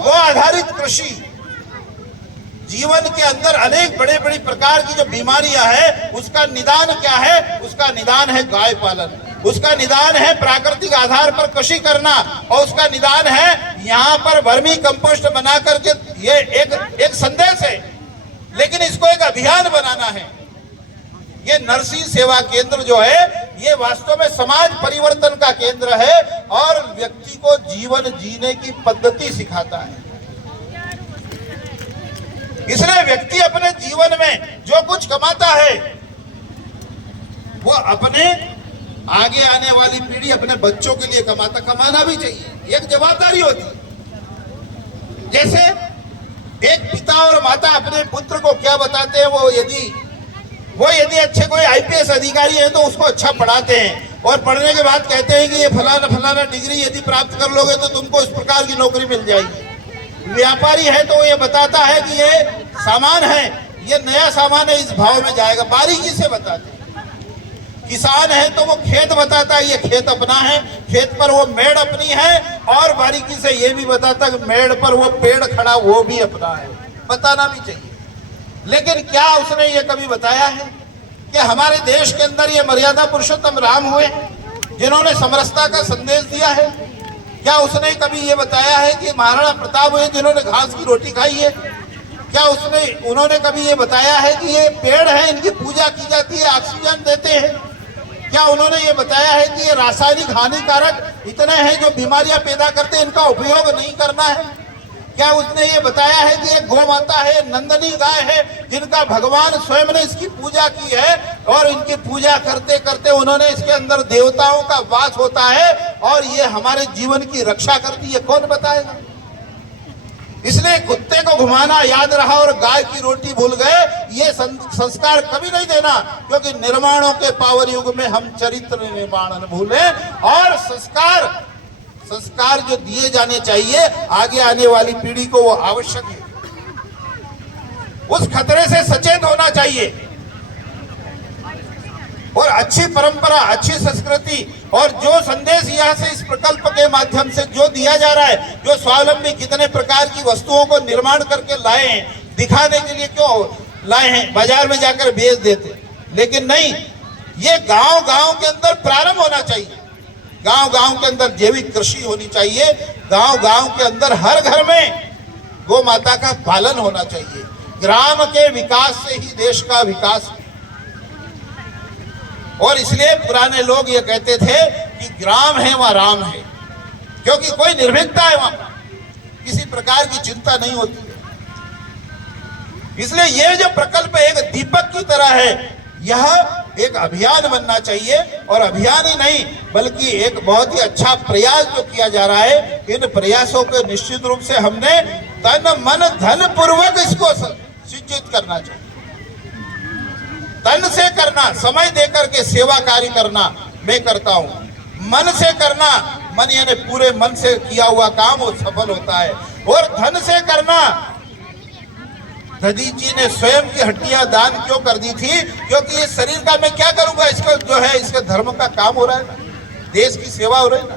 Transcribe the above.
गो आधारित कृषि जीवन के अंदर अनेक बड़े बड़ी प्रकार की जो बीमारियां है उसका निदान क्या है? उसका निदान है गाय पालन, उसका निदान है प्राकृतिक आधार पर कृषि करना, और उसका निदान है यहाँ पर वर्मी कंपोस्ट बना करके। ये एक संदेश है, लेकिन इसको एक अभियान बनाना है। ये नरसिंह सेवा केंद्र जो है ये वास्तव में समाज परिवर्तन का केंद्र है और व्यक्ति को जीवन जीने की पद्धति सिखाता है। इसलिए व्यक्ति अपने जीवन में जो कुछ कमाता है वो अपने आगे आने वाली पीढ़ी, अपने बच्चों के लिए कमाना भी चाहिए, एक जवाबदारी होती है। जैसे एक पिता और माता अपने पुत्र को क्या बताते हैं, वो यदि अच्छे कोई आईपीएस अधिकारी है तो उसको अच्छा पढ़ाते हैं और पढ़ने के बाद कहते हैं कि ये फलाना डिग्री यदि प्राप्त कर लोगे तो तुमको इस प्रकार की नौकरी मिल जाएगी। व्यापारी है तो ये बताता है कि ये सामान है, ये नया सामान है, इस भाव में जाएगा, बारीकी से बताते हैं। किसान है तो वो खेत बताता है, ये खेत अपना है, खेत पर वो मेड़ अपनी है, और बारीकी से ये भी बताता है कि मेड़ पर वो पेड़ खड़ा वो भी अपना है। बताना भी चाहिए। लेकिन क्या उसने ये कभी बताया है कि हमारे देश के अंदर ये मर्यादा पुरुषोत्तम राम हुए जिन्होंने समरसता का संदेश दिया है? क्या उसने कभी ये बताया है कि महाराणा प्रताप हुए जिन्होंने घास की रोटी खाई है? क्या उन्होंने कभी ये बताया है कि ये पेड़ है, इनकी पूजा की जाती है, ऑक्सीजन देते हैं? क्या उन्होंने ये बताया है कि ये रासायनिक हानिकारक इतने हैं जो बीमारियां पैदा करते हैं, इनका उपयोग नहीं करना है? क्या उसने ये बताया है कि एक गौ माता है, नंदनी गाय है, जिनका भगवान स्वयं ने इसकी पूजा की है और इनकी पूजा करते करते उन्होंने इसके अंदर देवताओं का वास होता है और ये हमारे जीवन की रक्षा करती है? कौन बताएगा? इसलिए कुत्ते को घुमाना याद रहा और गाय की रोटी भूल गए, ये संस्कार कभी नहीं देना, क्योंकि निर्माणों के पावन युग में हम चरित्र निर्माण न भूलें। और संस्कार जो दिए जाने चाहिए आगे आने वाली पीढ़ी को वो आवश्यक है। उस खतरे से सचेत होना चाहिए और अच्छी परंपरा, अच्छी संस्कृति और जो संदेश यहाँ से इस प्रकल्प के माध्यम से जो दिया जा रहा है, जो स्वावलंबी कितने प्रकार की वस्तुओं को निर्माण करके लाए हैं, दिखाने के लिए क्यों लाए हैं, बाजार में जाकर बेच देते, लेकिन नहीं, ये गांव-गांव के अंदर प्रारंभ होना चाहिए। गांव-गांव के अंदर जैविक कृषि होनी चाहिए, गांव-गांव के अंदर हर घर में गौ माता का पालन होना चाहिए। ग्राम के विकास से ही देश का विकास। और इसलिए पुराने लोग ये कहते थे कि ग्राम है वहां राम है, क्योंकि कोई निर्भीकता है वहां, किसी प्रकार की चिंता नहीं होती है। इसलिए ये जो प्रकल्प एक दीपक की तरह है, यह एक अभियान बनना चाहिए, और अभियान ही नहीं बल्कि एक बहुत ही अच्छा प्रयास जो किया जा रहा है। इन प्रयासों को निश्चित रूप से हमने तन मन धन पूर्वक इसको सिंचित करना चाहिए। तन से करना, समय देकर के सेवा कार्य करना मैं करता हूं। मन से करना, मन यानी पूरे मन से किया हुआ काम वो सफल होता है। और धन से करना, दधी जी ने स्वयं की हड्डियां दान क्यों कर दी थी? क्योंकि ये शरीर का मैं क्या करूंगा, इसका जो है इसके धर्म का काम हो रहा है ना, देश की सेवा हो रही है ना।